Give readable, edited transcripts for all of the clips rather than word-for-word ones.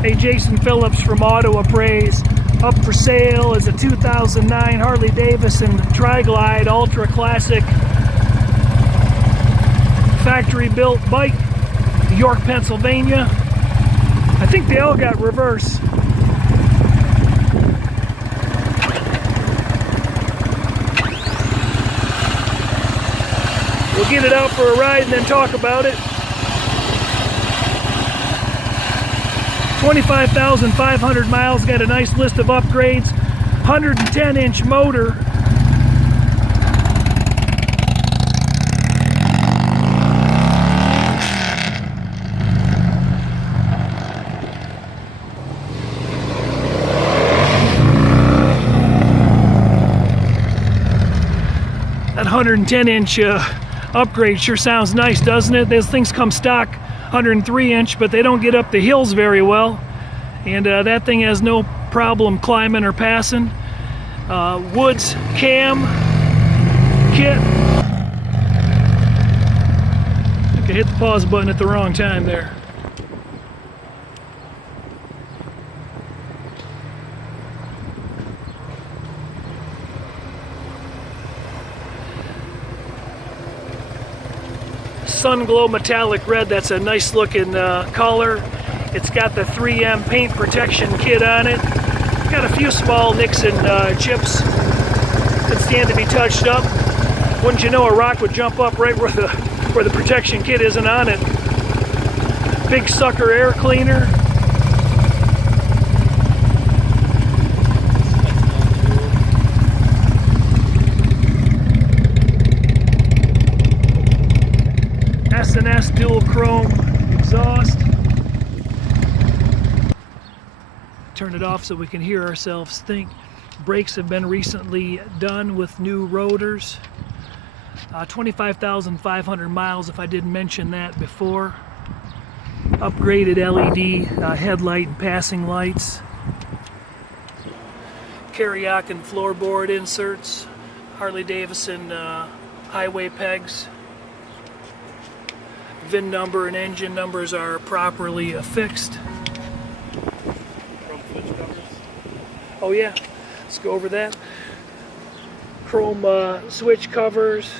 Hey, Jason Phillips from Appraise. Up for sale is a 2009 Harley Davidson Triglide Ultra Classic. Factory built bike, York, Pennsylvania. I think they all got reverse. We'll get it out for a ride and then talk about it. 25,500 miles, got a nice list of upgrades. 110-inch motor. That 110-inch upgrade sure sounds nice, doesn't it? Those things come stock 103-inch, but they don't get up the hills very well. And that thing has no problem climbing or passing. Woods cam kit. I think I hit the pause button at the wrong time there. Sun Glow metallic red, that's a nice looking color. It's got the 3M paint protection kit on it. Got a few small nicks and chips that stand to be touched up. Wouldn't you know, a rock would jump up right where the protection kit isn't on it. Big sucker air cleaner. S&S dual chrome exhaust. Turn it off so we can hear ourselves think. Brakes have been recently done with new rotors. 25,500 miles, if I didn't mention that before. Upgraded LED headlight and passing lights. Carryock and floorboard inserts. Harley Davidson highway pegs. VIN number and engine numbers are properly affixed. Chrome switch covers. Oh yeah, let's go over that. Chrome switch covers,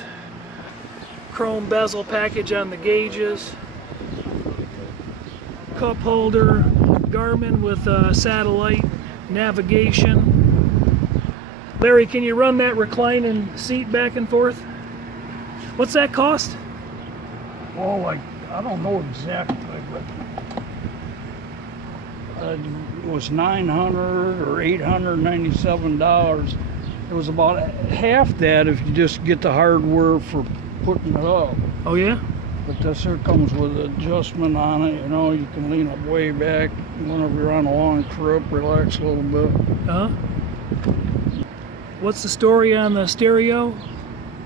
chrome bezel package on the gauges, cup holder, Garmin with satellite navigation. Larry, can you run that reclining seat back and forth? What's that cost? Oh, I don't know exactly, but it was $900 or $897. It was about half that if you just get the hardware for putting it up. Oh yeah? But this here comes with an adjustment on it, you know, you can lean it way back whenever you're on a long trip, relax a little bit. What's the story on the stereo?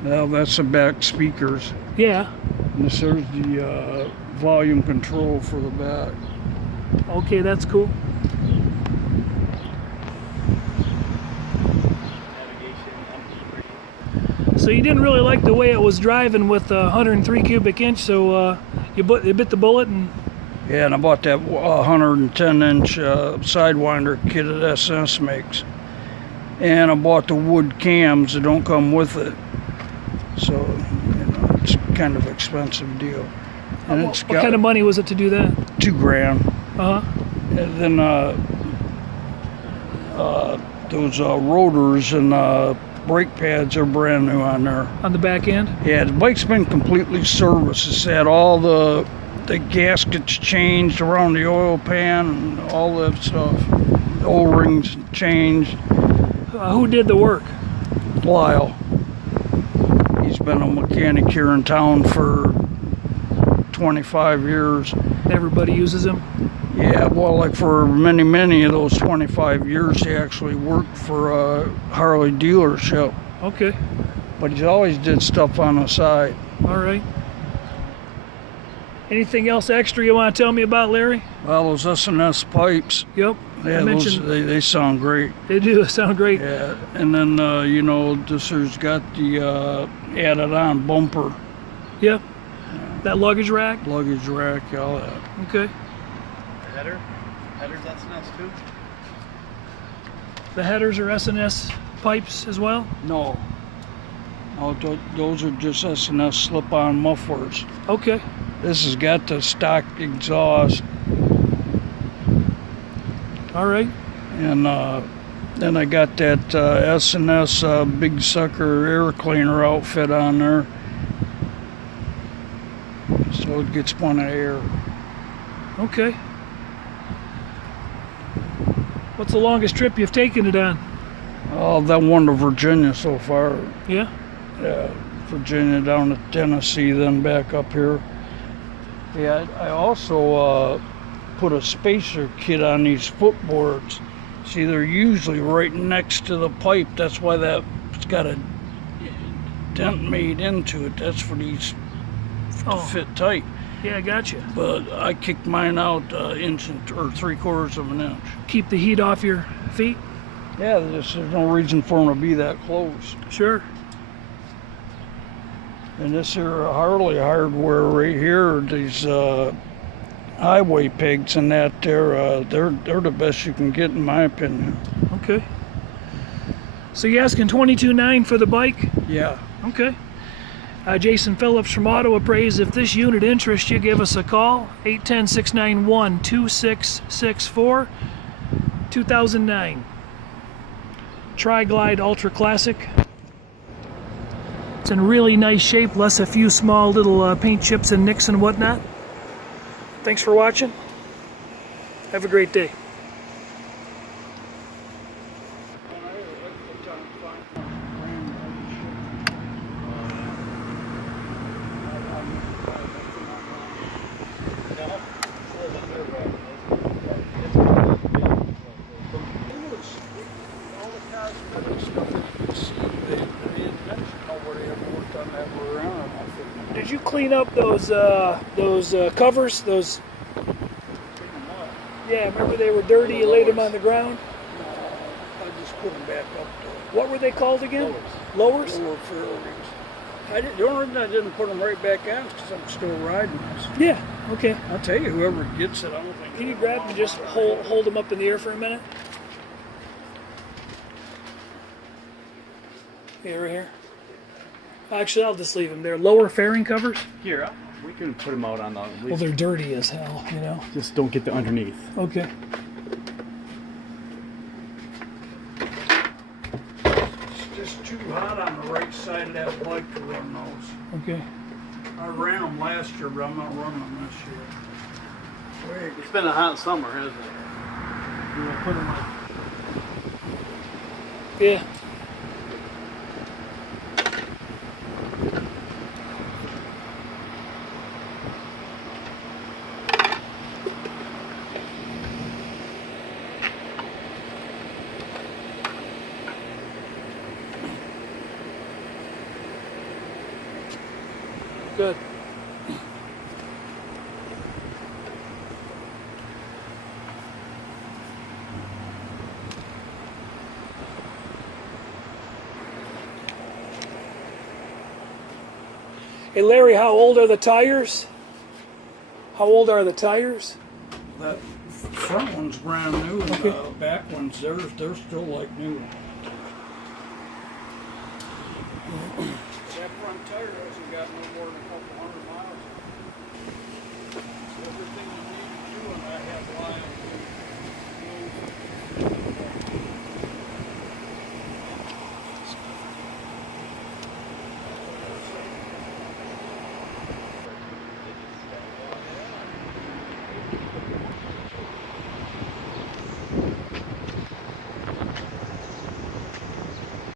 Well, that's the back speakers. Yeah. And this is the volume control for the back. Okay, that's cool. So you didn't really like the way it was driving with 103 cubic inch, so you bit the bullet and... Yeah, and I bought that 110-inch Sidewinder kit that S&S makes. And I bought the wood cams that don't come with it. So, you know, it's kind of expensive deal. And what kind of money was it to do that? $2,000. Uh-huh. And then those rotors and brake pads are brand new on there. On the back end? Yeah, the bike's been completely serviced. It's had all the gaskets changed around the oil pan and all that stuff. The O-rings changed. Who did the work? Lyle. He's been a mechanic here in town for 25 years. Everybody uses them? Yeah, well, like for many of those 25 years, he actually worked for a Harley dealership. Okay. But he's always did stuff on the side. All right. Anything else extra you want to tell me about, Larry? Well, those S&S pipes. Yep. Yeah, they sound great. They do sound great. Yeah, and then, you know, this has got the added on bumper. Yep. That luggage rack? Luggage rack, all that. Okay. Header? headers SNS too? The headers are S&S pipes as well? No. No, those are just S&S slip-on mufflers. Okay. This has got the stock exhaust, All right. and then I got that S&S big sucker air cleaner outfit on there, so it gets plenty of air. Okay. What's the longest trip you've taken it on? Oh, that one to Virginia so far. Yeah? Yeah, Virginia down to Tennessee, then back up here. Yeah, I also put a spacer kit on these footboards. See, they're usually right next to the pipe. That's why it's got a dent made into it. That's for these to fit tight. Yeah, I gotcha. But I kicked mine out inch or 3/4 of an inch. Keep the heat off your feet? Yeah, there's no reason for them to be that close. Sure. And this here Harley hardware right here, these highway pegs and that, they're the best you can get in my opinion. Okay. So you're asking $22,900 for the bike? Yeah. Okay. Jason Phillips from Auto Appraise. If this unit interests you, give us a call, 810-691-2664, 2009. Triglide Ultra Classic. It's in really nice shape, less a few small little paint chips and nicks and whatnot. Thanks for watching. Have a great day. Did you clean up those covers? Those? Yeah, remember they were dirty. You laid them on the ground. I just put them back up though. What were they called again? Lowers. Lower fairways. The only reason I didn't put them right back on is because I'm still riding this. Yeah. Okay. I'll tell you, whoever gets it, I don't think. Can you grab them and just hold them up in the air for a minute? Yeah, right here. Actually, I'll just leave them there. Lower fairing covers? Here, we can put them out on the. Well, they're dirty as hell, you know. Just don't get the underneath. Okay. It's just too hot on the right side of that bike to run those. Okay. I ran them last year, but I'm not running them this year. It's been a hot summer, hasn't it? You want to put them on? Yeah. Good. Hey Larry, how old are the tires? How old are the tires? That front one's brand new, and Okay. the back ones, they're still like new. That front tire hasn't got no more